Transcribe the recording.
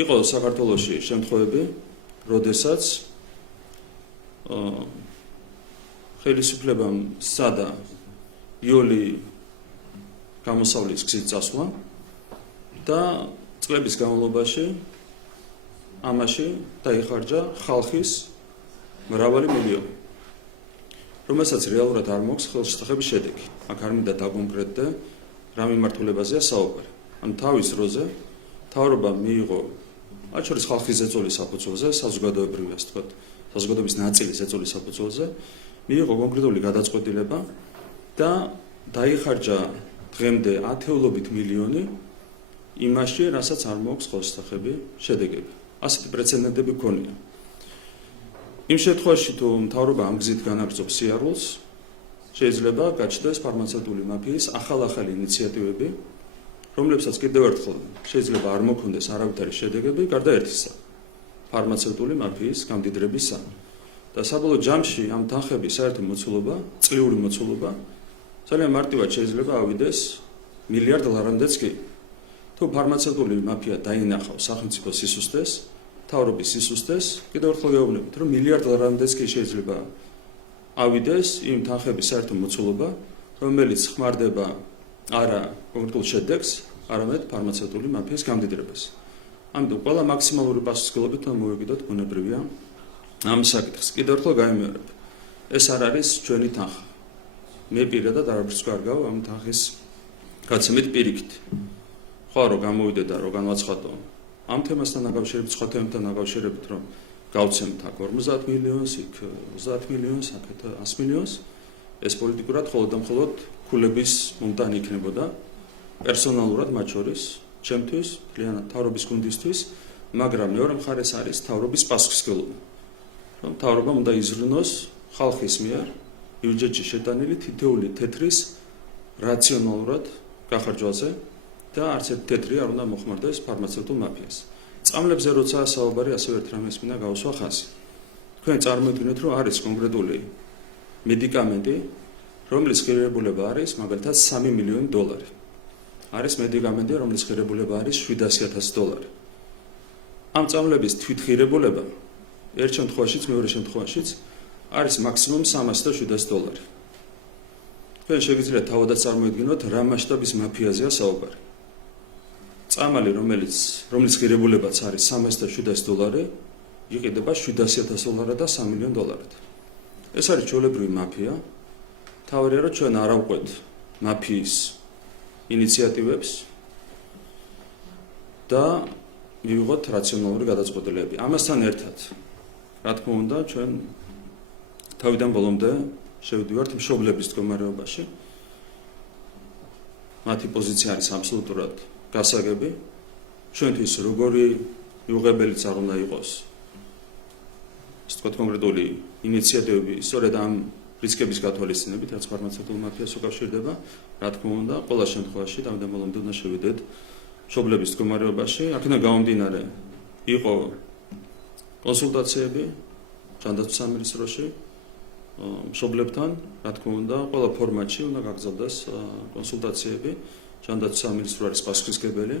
იყო საქართველოში შემთხვევები, როდესაც ხელისუფლებამ სცადა იოლი გამოსავლის გზით წასვლა და წლების განმავლობაში ამაში დაიხარჯა ხალხის მრავალი მილიონი, რომელსაც რეალურად არ მოაქვს ხელშესახების შედეგი. აქ არ მინდა დაკონკრეტდე რა მიმართულებაზეა საუბარი. ან თავის დროზე მთავრობა მიიღო მათ შორის ხალხის ზეწოლის საფუძველზე, საზოგადოებრივი, ასე ვთქვათ, საზოგადოების ნაწილის ზეწოლის საფუძველზე მიიღო კონკრეტული გადაწყვეტილება და დაიხარჯა დღემდე ათეულობით მილიონი იმაში, რასაც არ მოაქვს ხელშესახები შედეგები. ასეთი პრეცედენტები გქონია. იმ შემთხვევაში, თუ მთავრობა ამ გზით განაგრძობს სიარულს, შეიძლება გაჩნდეს ფარმაცევტული მაფიის ახალ-ახალი ინიციატივები, რომლებსაც კიდევ ერთხელ შეიძლება არ მოქონდეს არავითარი შედეგები, გარდა ერთისა, ფარმაცევტული მაფიის გამდიდრებისა. და საბოლოო ჯამში ამ თანხების საერთო მოცულობა, წლიური მოცულობა, ძალიან მარტივად შეიძლება ავიდეს მილიარდ ლარამდეც კი. თუ ფარმაცევტული მაფია დაინახავს სახელმწიფო სისუსტეს, მთავრობის სისუსტეს, კიდევ ერთხელ გეუბნებით, რომ მილიარდ ლარამდეც კი შეიძლება ავიდეს იმ თანხების საერთო მოცულობა, რომელიც ხმარდება არა კონკრეტულ შედეგს, არამედ ფარმაცევტული მაფიის გამდიდრებას. ამიტომ ყველა მაქსიმალური პასუხისმგებლობით მოვეკიდოთ ბუნებრივია ამ საკითხს. კიდევ ერთხელ გამიმეორებ, ეს არ არის ჩვენი თანხა. მე პირადად არაფერს კარგავ ამ თანხის გაცემით პირიქით. ხო რომ გამოვიდე და რომ განვაცხადო ამ თემასთან დაკავშირებით, სხვა თემებთან დაკავშირებით, რომ გავცემთ აქ 50 მილიონს, იქ 30 მილიონს, აქეთ 100 მილიონს, ეს პოლიტიკურად მხოლოდ და მხოლოდ ქულების მომტანი იქნებოდა პერსონალურად მათ შორის, ჩემთვის, მთლიანად მთავრობის გუნდისთვის, მაგრამ მეორე მხარეს არის მთავრობის პასუხისმგებლობა. რომ მთავრობამ უნდა იზრუნოს ხალხის მიერ ბიუჯეტში შეტანილი თითოეული თეთრის რაციონალურად გახარჯვაზე და არც ერთი თეთრი არ უნდა მოხმარდეს ფარმაცევტულ მაფიას. წამლებზე როცა საუბარი, ასევე ერთ რამეს მინდა გავუსვა ხაზი. თქვენ წარმოიდგინეთ, რომ არის კონკრეტული მედიკამენტი, რომლის ღირებულება არის მაგალითად $3 მილიონი. არის მედიკამენტი, რომლის ღირებულება არის $700,000. ამ წამლების თვითღირებულება ერთ შემთხვევაშიც, მეორე შემთხვევაშიც არის მაქსიმუმ $300,000. თქვენ შეგიძლიათ თავადაც წარმოიდგინოთ, რა მასშტაბის მაფიაზეა საუბარი. წამალი, რომლის ღირებულებაც არის $300,000, იყიდება $700,000 და $3 მილიონი. ეს არის ჩვეულებრივი მაფია. თავარია, რომ ჩვენ არ ავყვეთ მაფიის ინიციატივებს და მივიღოთ რაციონალური გადაწყვეტილებები. ამასთან ერთად, რა თქმა უნდა, ჩვენ თავიდან ბოლომდე შევდივართ მშობლების მდგომარეობაში. მათი პოზიცია არის აბსოლუტურად გასაგები. ჩვენთვის როგორი მიუღებელიც არ უნდა იყოს, ასე ვთქვათ, კონკრეტული ინიციატივები სწორედ ამ რისკების გათვალისწინებით, რაც ფარმაცევტულ მაფიას უკავშირდება, რა თქმა უნდა, ყველა შემთხვევაში თავიდან ბოლომდე უნდა შევიდეთ მშობლების მდგომარეობაში. აქედან გამომდინარე, იყო კონსულტაციები ჯანდაცვის სამინისტროში მშობლებთან, რა თქმა უნდა, ყველა ფორმატში უნდა გაგრძელდეს კონსულტაციები. ჯანდაცვის სამინისტრო არის პასუხისმგებელი.